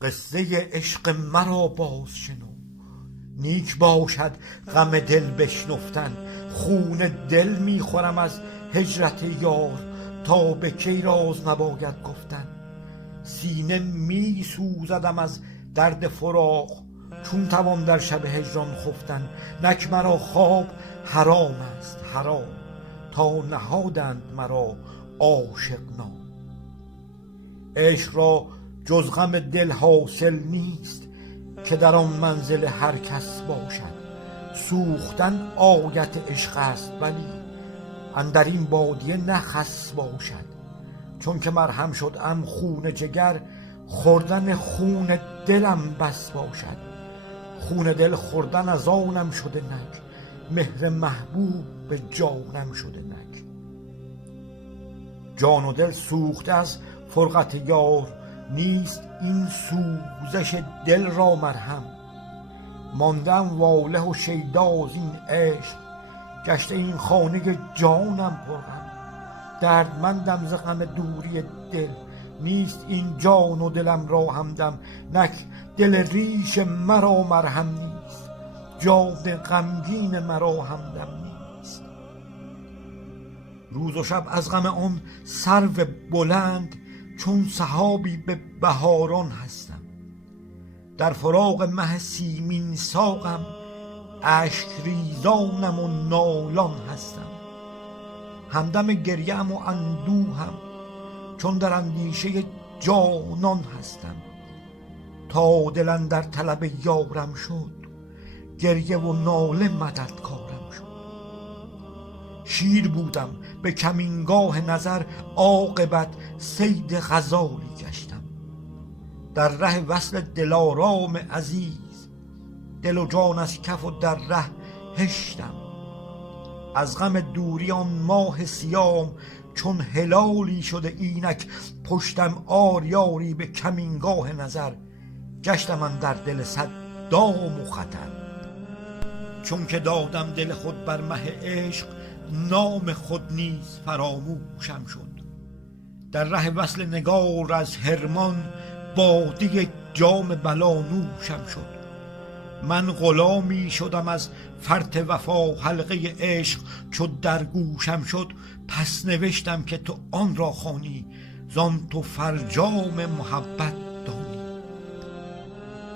قصه عشق مرا باز شنو، نیک باشد غم دل بشنفتن. خون دل میخورم از هجرت یار، تا به کی راز نباید گفتن. سینه میسوزدم از درد فراق، چون توان در شب هجران خفتن. نک مرا خواب حرام است حرام، تا نهادند مرا عاشق نام. عشق را جز غم دل حاصل نیست، که در آن منزل هر کس باشد. سوختن آیت عشق است ولی، اندر این بادیه نه خس باشد. چون که مرهم شدم خون جگر، خوردن خون دلم بس باشد. خون دل خوردن از آنم شده نک، مهر محبوب به جانم شده نک. جان و دل سوخته از فرقت یار، نیست این سوزش دل را مرهم. ماندم واله و شیدا از این عشق، گشته این خانه جانم پرغم. دردمندم ز غم دوری دل، نیست این جان و دلم را همدم. نک دل ریش مرا مرهم نیست، جان غمگین مرا همدم نیست. روز و شب از غم آن سرو بلند، چون سحابی به بهاران هستم. در فراق مه سیمین ساقم، اشک ریزانم و نالان هستم. همدم گریم و اندوهم، چون در اندیشه جانان هستم. تا دل اندر طلب یارم شد، گریه و ناله مددکارم شد. شیر بودم به کمینگاه نظر، عاقبت صید غزالی گشتم. در ره وصل دلارام عزیز، دل و جان از کف و در ره هشتم. از غم دوری آن ماه سیام، چون هلالی شده اینک پشتم. آریاری به کمینگاه نظر، گشتم اندر دل صد دام و خطر. چون که دادم دل خود بر مه عشق، نام خود نیز فراموشم شد. در ره وصل نگار از حرمان، باده جام بلا نوشم شد. من غلامی شدم از فرط وفا، حلقه عشق چو در گوشم شد. پس نوشتم که تو آن را خوانی، زان تو فرجام محبت